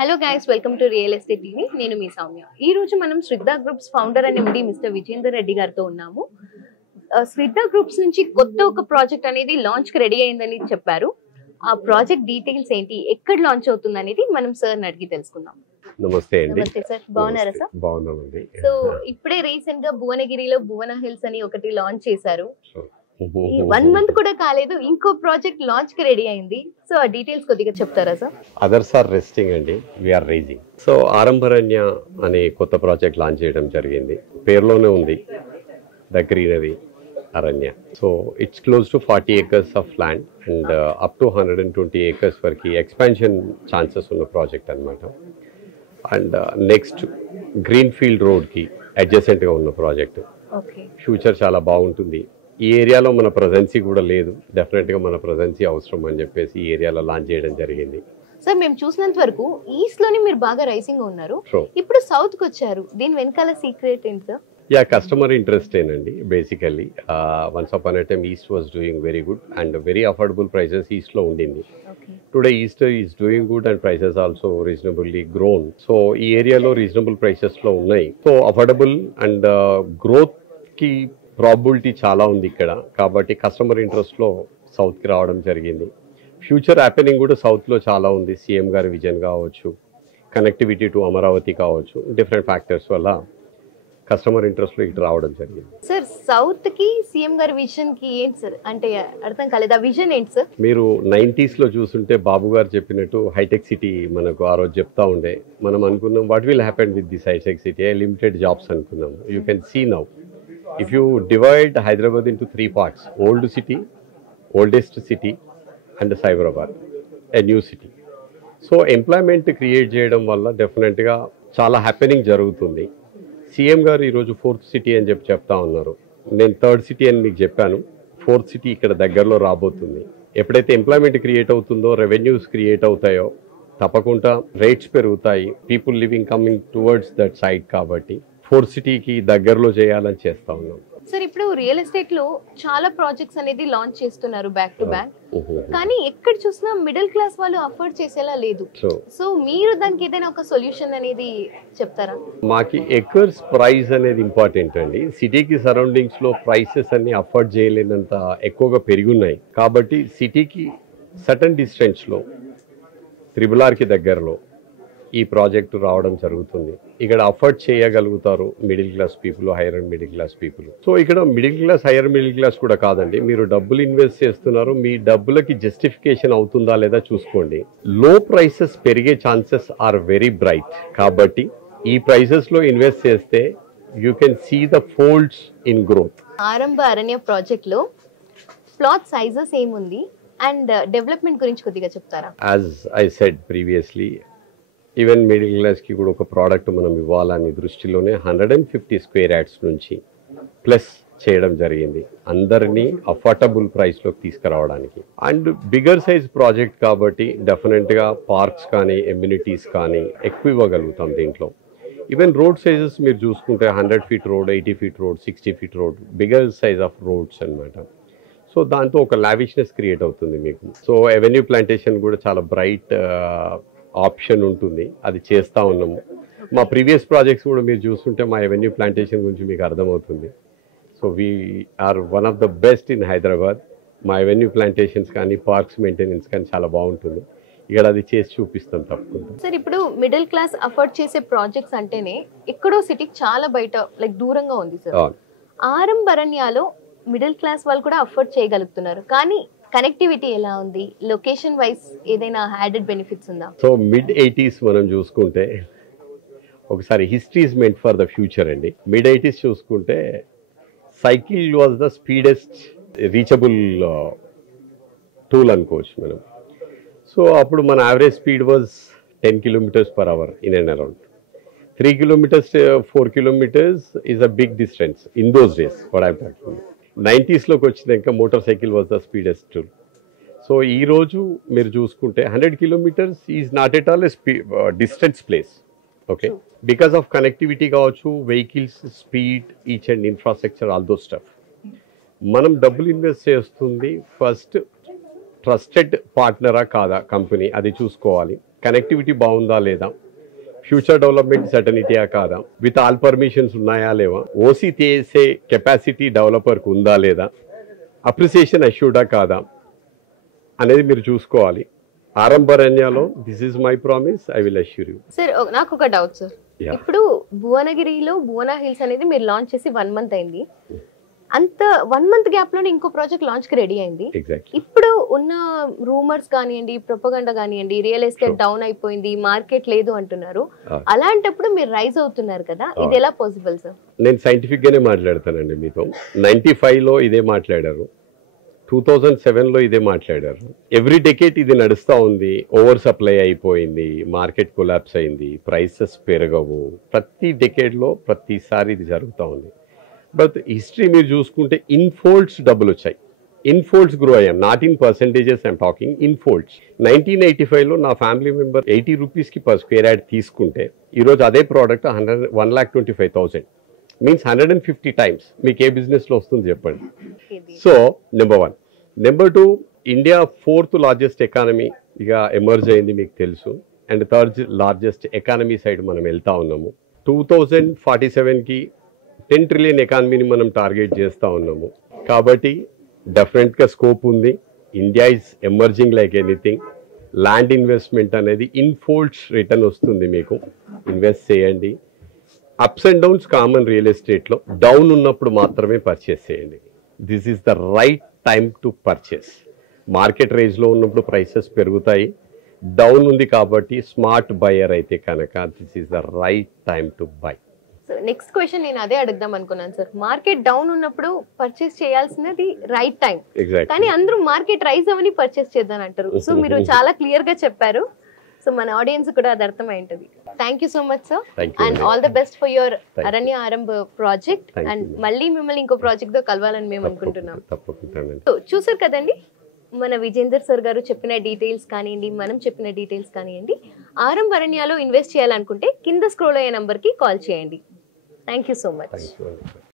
Hello guys, welcome to real estate TV. నేను మీ సౌమ్య. ఈ రోజు మనం Shraddha groups founder and MD mister Vijender Reddy గారితో ఉన్నాము. శ్రద్ధ గ్రూప్స్ నుంచి కొత్త ఒక ప్రాజెక్ట్ అనేది లాంచ్ కి రెడీ అయిందని చెప్పారు. ఆ ప్రాజెక్ట్ డీటెయిల్స్ ఏంటి, ఎక్కడ లాంచ్ అవుతుంది అనేది మనం సార్ అడిగి తెలుసుకుందాం. నమస్తే అండి. నమస్తే సార్, బాగున్నారా సార్? బాగున్నామండి. సో ఇప్పుడే రీసెంట్ గా భువనగిరిలో భువన హిల్స్ అని ఒకటి లాంచ్ చేశారు. 1 month కూడా కాలేదు, ఇంకో ప్రాజెక్ట్ లాంచ్ కి రెడీ అయింది. సో ఆ డీటెయిల్స్ కొద్దిగా చెప్తారా సార్? అదర్స్ ఆర్ రెస్టింగ్ అండి, వీఆర్ రైజింగ్. సో ఆరంభరణ్య అనే కొత్త ప్రాజెక్ట్ లాంచ్ చేయడం జరిగింది. పేరులోనే ఉంది ద గ్రీనరీ అరణ్య. So it's close to 40 acres of land and up to 120 acres వరకు ఎక్స్పాన్షన్ ఛాన్సెస్ ఉన్న ప్రాజెక్ట్ అనమాట. అండ్ నెక్స్ట్ గ్రీన్ ఫీల్డ్ రోడ్కి అడ్జసెంట్గా ఉన్న ప్రాజెక్ట్. ఫ్యూచర్ చాలా బాగుంటుంది. ఈ ఏరియాలో మన ప్రజెన్సీ కూడా లేదు, డెఫినెట్గా మన ప్రజెన్సీ అవసరం అని చెప్పేసి ఈ ఏరియాలో లాంచ్ చేయడం జరిగింది. సార్, మేము చూసినంత వరకు ఈస్ట్ లోనే మీరు బాగా రైసింగ్ ఉన్నారు, ఇప్పుడు సౌత్ కి వచ్చారు. దీని వెనకాల సీక్రెట్ ఏంటి సార్? యా, కస్టమర్ ఇంట్రెస్ట్ ఏనండి basically. Once upon a time east was doing very good and very affordable prices east లో ఉండింది. Today east is doing good and prices also reasonably grown. So ఈ ఏరియాలో reasonable prices లో ఉన్నాయి. So affordable and growth కి probability చాలా ఉంది ఇక్కడ, కాబట్టి కస్టమర్ ఇంట్రెస్ట్లో సౌత్కి రావడం జరిగింది. ఫ్యూచర్ హ్యాపెనింగ్ కూడా సౌత్లో చాలా ఉంది. సీఎం గారి విజన్ కావచ్చు, కనెక్టివిటీ టు అమరావతి కావచ్చు, డిఫరెంట్ ఫ్యాక్టర్స్ వల్ల కస్టమర్ ఇంట్రెస్ట్లో ఇటు రావడం జరిగింది. సార్, సౌత్కి సీఎం గారి విజన్ కి ఏంటి సార్? అంటే అర్థం కాలేదు, ఆ విజన్ ఏంటి సార్? మీరు 90s లో చూస్తుంటే బాబు గారు చెప్పినట్టు హైటెక్ సిటీ మనకు ఆ రోజు చెప్తా ఉండే. మనం అనుకున్నాం what will happen with this హైటెక్ సిటీ, లిమిటెడ్ జాబ్స్ అనుకున్నాం. You can see now. If you divide Hyderabad into 3 parts, old city, oldest city and Cyberabad, a new city. So employment create చేయడం వల్ల డెఫినెట్గా చాలా హ్యాపెనింగ్ జరుగుతుంది. సీఎం గారు ఈరోజు 4th city అని చెప్తా ఉన్నారు. నేను 3rd సిటీ అని మీకు చెప్పాను. 4th సిటీ ఇక్కడ దగ్గరలో రాబోతుంది. ఎప్పుడైతే ఎంప్లాయ్మెంట్ క్రియేట్ అవుతుందో, రెవెన్యూస్ క్రియేట్ అవుతాయో, తప్పకుండా రేట్స్ పెరుగుతాయి. People living coming towards that side, కాబట్టి 4th సిటీకి దగ్గరలో చేయాలని చేస్తా ఉన్నాం. సార్, ఇప్పుడు రియల్ ఎస్టేట్ లో చాలా ప్రాజెక్ట్స్ అనేది లాంచ్ చేస్తున్నారు బ్యాక్ టు బ్యాక్, కానీ ఎక్కడ చూసినా మిడిల్ క్లాస్ వాళ్ళు అఫోర్డ్ చేసేలా లేదు. సో మీరు దానికి ఏదైనా ఒక సొల్యూషన్ అనేది చెప్తారా? మాకి ఎకర్స్ ప్రైస్ అనేది ఇంపార్టెంట్ అండి. సిటీకి సరౌండింగ్స్ లో ప్రైసెస్ అన్ని అఫోర్డ్ చేయలేనంత ఎక్కువగా పెరిగున్నాయి. కాబట్టి సిటీకి సర్టన్ డిస్టెన్స్ లో RRR కి దగ్గరలో ఈ ప్రాజెక్టు రావడం జరుగుతుంది. ఇక్కడ అఫోర్డ్ చేయగలుగుతారు middle class people, higher and middle class people. So ఇక్కడ middle class, higher middle class కూడా కాదండి. మీరు డబ్బులు ఇన్వెస్ట్ చేస్తున్నారు, మీ డబ్బులకి జస్టిఫికేషన్ అవుతుందా లేదా చూసుకోండి. లో ప్రైసెస్ పెరిగే ఛాన్సెస్ ఆర్ వెరీ బ్రైట్. కాబట్టి ఈ ప్రైసెస్ లో ఇన్వెస్ట్ చేస్తే you can see the folds in growth. Arambha Aranya project లో ప్లాట్ సైజెస్ ఏముంది అండ్ డెవలప్మెంట్ గురించి కొద్దిగా చెప్తారా? As I said previously, even middle క్లాస్కి కూడా ఒక ప్రోడక్ట్ మనం ఇవ్వాలని దృష్టిలోనే 150 square yards నుంచి ప్లస్ చేయడం జరిగింది, అందరినీ అఫోర్డబుల్ ప్రైస్లోకి తీసుకురావడానికి. అండ్ బిగ్గర్ సైజ్ ప్రాజెక్ట్ కాబట్టి డెఫినెట్గా పార్క్స్ కానీ ఎమ్యూనిటీస్ కానీ ఎక్కువ ఇవ్వగలుగుతాం దీంట్లో. ఈవెన్ రోడ్ సైజెస్ మీరు చూసుకుంటే 100 feet road, 80 feet road, 60 feet road, bigger size of roads అనమాట. సో దాంతో ఒక లావిష్నెస్ క్రియేట్ అవుతుంది మీకు. సో అవెన్యూ ప్లాంటేషన్ కూడా చాలా బ్రైట్ ఆప్షన్ ఉంటుంది, అది చేస్తూ ఉన్నాము. మా ప్రీవియస్ ప్రాజెక్ట్స్ కూడా మీరు చూస్తుంటే మా అవెన్యూ ప్లాంటేషన్ గురించి మీకు అర్థమవుతుంది. So we're one of the best in Hyderabad. మా అవెన్యూ ప్లాంటేషన్స్ కానీ పార్క్స్ మెయింటెనెన్స్ కానీ చాలా బాగుంటుంది. ఇక్కడ అది చేసి చూపిస్తాం తప్పకుండా. సార్, ఇప్పుడు మిడిల్ క్లాస్ అఫోర్డ్ చేసే ప్రాజెక్ట్స్ అంటేనే ఎక్కడో సిటీకి చాలా బయట, లైక్ దూరంగా ఉంది సార్. ఆరంభ అరణ్యాలో మిడిల్ క్లాస్ వాళ్ళు కూడా అఫోర్డ్ చేయగలుగుతున్నారు, కానీ కనెక్టివిటీ ఎలా ఉంది? లొకేషన్ వైజ్ ఏదైనా యాడెడ్ బెనిఫిట్స్ ఉందా? సో mid-80s మనం చూసుకుంటే, ఒకసారి history is meant for the future అండి. mid-80s చూసుకుంటే cycle was the speediest reachable tool అనుకోవచ్చు మనం. సో అప్పుడు మన average speed was 10 km/h in and around. 3 kilometers, 4 kilometers is a big distance in those days, what I'm talking about. 90s లోకి వచ్చినాక motorcycle was the speedest tool. So ఈ రోజు మీరు చూసుకుంటే 100 kilometers is not at all distance place. Okay, because of connectivity కావచ్చు, vehicles, speed, each and infrastructure, all those stuff. మనం డబ్బులు invest చేస్తుంది ఫస్ట్ ట్రస్టెడ్ పార్ట్నరా కాదా కంపెనీ, అది చూసుకోవాలి. కనెక్టివిటీ బాగుందా లేదా, ఫ్యూచర్ డెవలప్మెంట్ సర్టనిటీయా కాదా, విత్ ఆల్ పర్మిషన్స్ ఉన్నాయా లేవా, ఓసీ చేసే కెపాసిటీ డెవలపర్కి ఉందా లేదా, అప్రిసియేషన్ అష్యూర్డా కాదా అనేది మీరు చూసుకోవాలి. ఆరంభరణ్యాలో this is my promise, I will assure you. Sir నాకు ఒక డౌట్ సార్, ఇప్పుడు భువనగిరిలో భువన హిల్స్ అనేది మీరు లాంచ్ చేసి 1 month అయింది. అంత 1 month గ్యాప్ లోనే ఇంకో ప్రాజెక్ట్ లాంచ్ కి రెడీ అయింది. ఇప్పుడు ఉన్న రూమర్స్ కానివ్వండి, ప్రొపగండా కానివ్వండి, రియల్ ఎస్టేట్ డౌన్ అయిపోయింది, మార్కెట్ లేదు అంటున్నారు. అలాంటప్పుడు మీరు రైజ్ అవుతున్నారు కదా, ఇది ఎలా పాసిబుల్ సార్? నేను సైంటిఫిక్ గానే మాట్లాడతానండి మీతో. 95 లో ఇదే మాట్లాడారు, 2007 లో ఇదే మాట్లాడారు. ఎవ్రీ డెకేట్ ఇది నడుస్తూ ఉంది. ఓవర్ సప్లై అయిపోయింది, మార్కెట్ కొలాప్స్ అయింది, ప్రైసెస్ పెరగవు. ప్రతి డెకేడ్ లో ప్రతిసారి ఇది జరుగుతూ ఉంది. బట్ హిస్టరీ మీరు చూసుకుంటే ఇన్ఫోల్డ్స్ డబ్బులు వచ్చాయి, ఇన్ఫోల్డ్స్ గ్రో అయ్యాం, not in percentages I'm talking, in folds. 1985 లో నా ఫ్యామిలీ మెంబర్ 80 రూపీస్కి per square yard తీసుకుంటే ఈరోజు అదే ప్రోడక్ట్ 1,25,000, మీన్స్ 150 times. మీకు ఏ బిజినెస్లో వస్తుంది చెప్పండి. So number 1. Number 2, India 4th largest economy ఇక ఎమర్జ్ అయింది మీకు తెలుసు, and 3rd largest economy side మనం వెళ్తా ఉన్నాము. 2047కి 10 trillion ఎకానమీని మనం టార్గెట్ చేస్తూ ఉన్నాము. కాబట్టి డెఫినెట్గా స్కోప్ ఉంది. India is emerging like anything. Land investment అనేది ఇన్ఫోల్డ్స్ రిటర్న్ వస్తుంది, మీకు ఇన్వెస్ట్ చేయండి. Ups and downs common real ఎస్టేట్లో, డౌన్ ఉన్నప్పుడు మాత్రమే పర్చేస్ చేయండి. This is the right time to purchase. Market రేంజ్లో ఉన్నప్పుడు ప్రైసెస్ పెరుగుతాయి, డౌన్ ఉంది కాబట్టి స్మార్ట్ బయర్ అయితే కనుక this is the right time to buy. Next question నేను అదే అడుగుదాం అనుకున్నాను సార్. మార్కెట్ డౌన్ ఉన్నప్పుడు పర్చేస్ చేయాల్సినది రైట్ టైం, కానీ అందరూ మార్కెట్ రైజ్ అవని పర్చేస్ చేద్దాం అంటారు. సో మీరు చాలా క్లియర్ గా చెప్పారు. సో మన ఆడియన్స్ కూడా అది అర్థమై ఉంటుంది. Thank you so much sir, and all the best for your అరణ్య ఆరంభ్ ప్రాజెక్ట్. అండ్ మళ్ళీ మిమ్మల్ని ఇంకో ప్రాజెక్ట్ తో కలవాలని మేము అనుకుంటున్నాం. చూసారు కదండి, మన విజేందర్ సార్ గారు చెప్పిన డీటెయిల్స్ కానివ్వండి, మనం చెప్పిన డీటెయిల్స్ కానివ్వండి. ఆరంభ్ అరణ్యాలో ఇన్వెస్ట్ చేయాలనుకుంటే కింద స్క్రోల్ అయ్యే నంబర్కి కాల్ చేయండి. Thank you so much. Thank you.